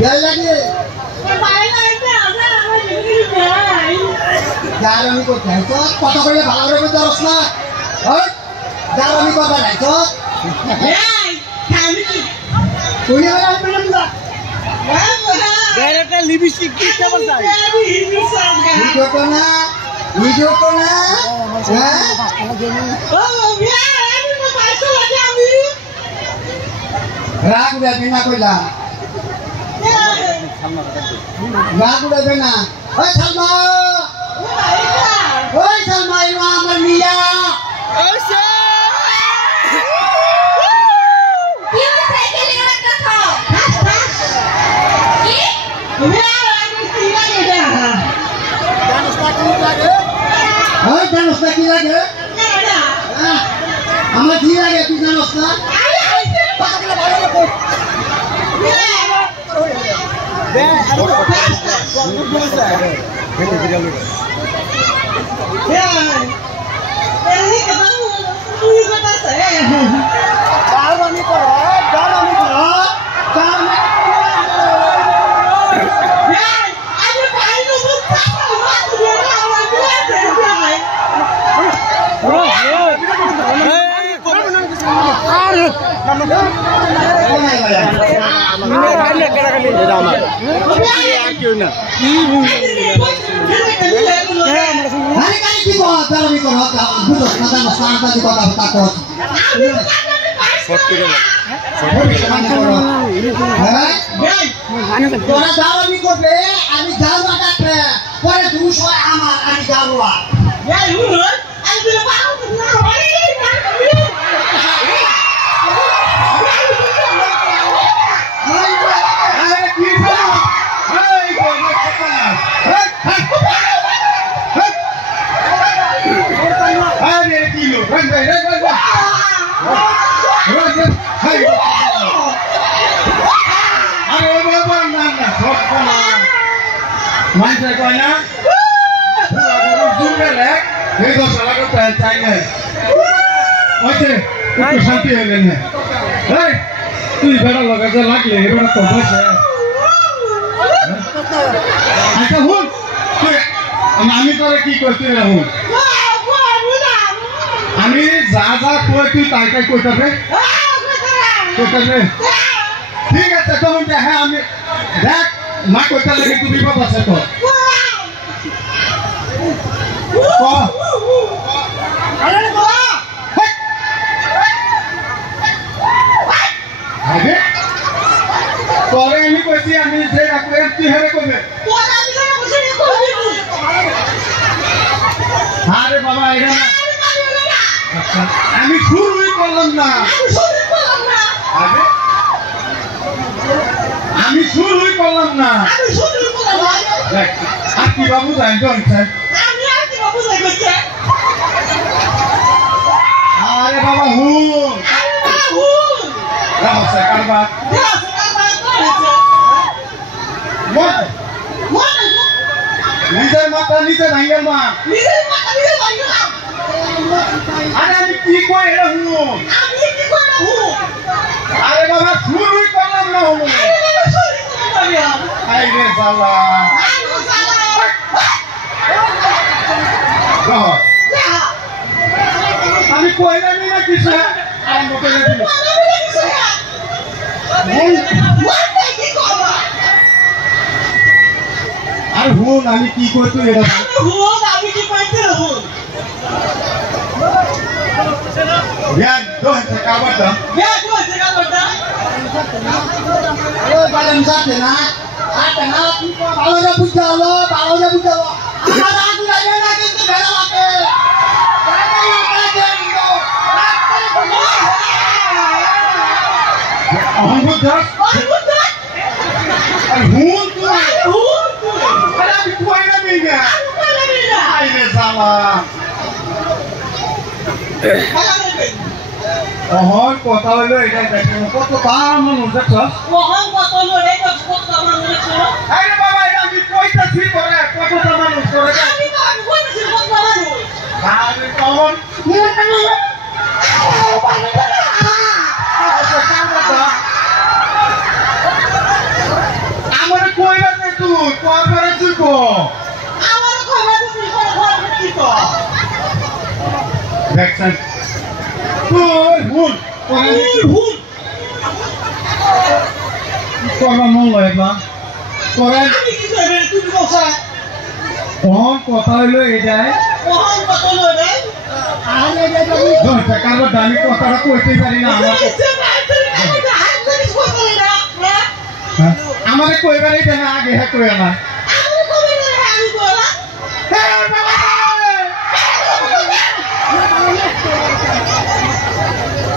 Jalan lagi. Jalan ikut besok. Foto kau yang balau itu terus lah. Oh, jalan ikut besok. Punya orang belum tak? Director lipstick kita bersama. Video ko na. Ragu debe na kila. Ragu debe na. Oi Salma ino amar niya. Jangan lagi lagi. Amat dia lagi tu jangan lagi. Manjai koina, juga lek, itu salah kau percaya. Oke, itu santai aja. Hei, tu ibarat laga je lagi, ibarat tombol je. Aja hun, tu, kami kalau kiko tu lah hun. Kami zaza kau tu tangkai kau terus. Kau terus. Tiga setahun dah kami, dah. Mak kota lagi tu bipa pasal tu. Oh. Ada ni bola. Ada. Bola ni kau si kami saya aku yang tu hari kau ni. Bola ni saya aku sini kau ni. Hari bapa ini. Kami suruh kolam na. Ada. আমি শুরুই করলাম না দেখ আর কি বাবু জানছেন আরে বাবা হুন কারবার নিজের মাথা নিজে ভাঙ্গের মা আরে আমি কি কই এটা হুন আরে বাবা শুরুই করলাম না হুন Hai dia salah. Kau. Kami kuai ni nak kisah. Alam betul lagi. Mana kiko? Ar hun kami kiko tu ada. Hun kami kiko itu hun. Biar doh cakap dah. Biar doh cakap dah. Oh, balam sate na. Ada nak kiko balau dah buka lo. Ada aku lagi nak itu bela apa? Ada yang ada itu. Orang budak. Hun tu. Ada di kuai ni ni. Ini salah. Ohon kota lo ini dah tengok kota taman untuk sah. Ohon kota lo ini dah kota taman untuk sah. Ayo bapa yang di kota sih boleh kota taman untuk sah. Kami kan kota sih kota taman. Kami kawan. হইব আমার কইবা তুমি ঘর কি তো দেখছেন তুই হুন হুন করবা মন লইবা করেন আমি কি কইবে তুমি বসা কোন কথা হইলো এটাই কোন কথা লইবে আরে যাবি দরজা কারবা দামি কথাটা কইতে পারি না আমারে কইবারই দেন আগে হ্যাঁ কই না আমি কইবে না আমি বলা হ্যাঁ বাবা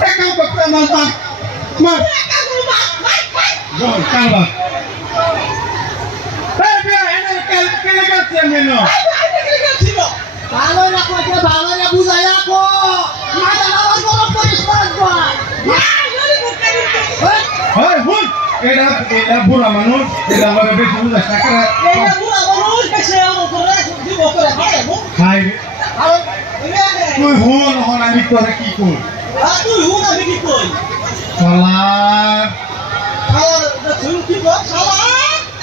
একদম কথা মারবা মার কারবা এই বিয়া এনে কেন করছেন মেনো ভালো না কইতে ভালো না বুঝাইয়া কো মাথা আমার গরম করিস পারবা হয় হুন এটা বুড়া মানুষ এটা আমারে বেশি বুঝাস না করে এটা বুড়া মানুষ বেশি আমার করে দিব করে খাইবো খাই আর তুই হুন হন আমি তোরে কি কই তুই হুন আমি কি কই শালা আর তুই কি কই শালা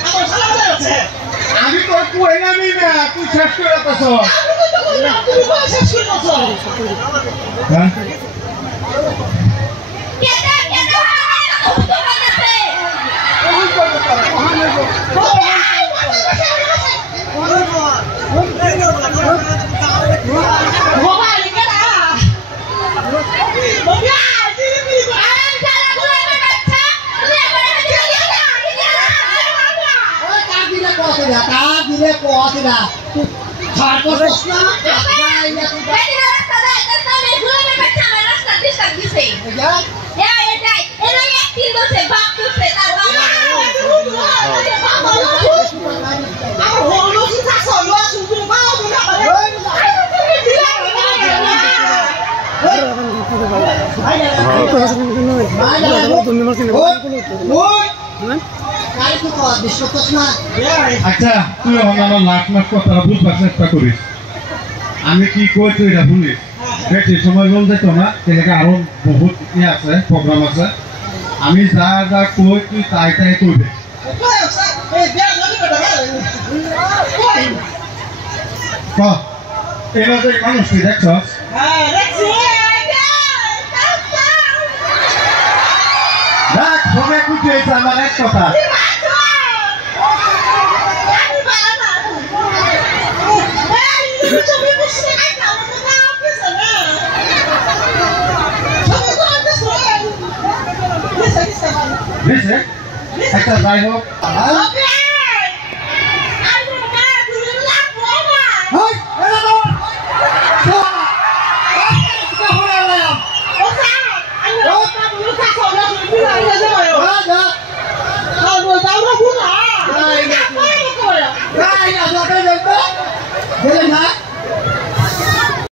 আমার শালা আছে আমি তোর কই না তুই শেষ করে তাছ তুমি কই শেষ করতেছ হ্যাঁ আচ্ছা তুই আমার লাখ লাখ কথা বুঝবার চেষ্টা করিস আমি কি কই তুই এটা শুনিস বেশি সময় বল যেত না সেটাকে আরো বহুত ইয়ে আছে প্রোগ্রাম আছে আমি যা যা কই তুই তাই তাই কইবে ক এবার তো মানুষ তুই দেখছস দেখ সবাই কুটি হয়েছে আমার এক কথা একটা যাই হোক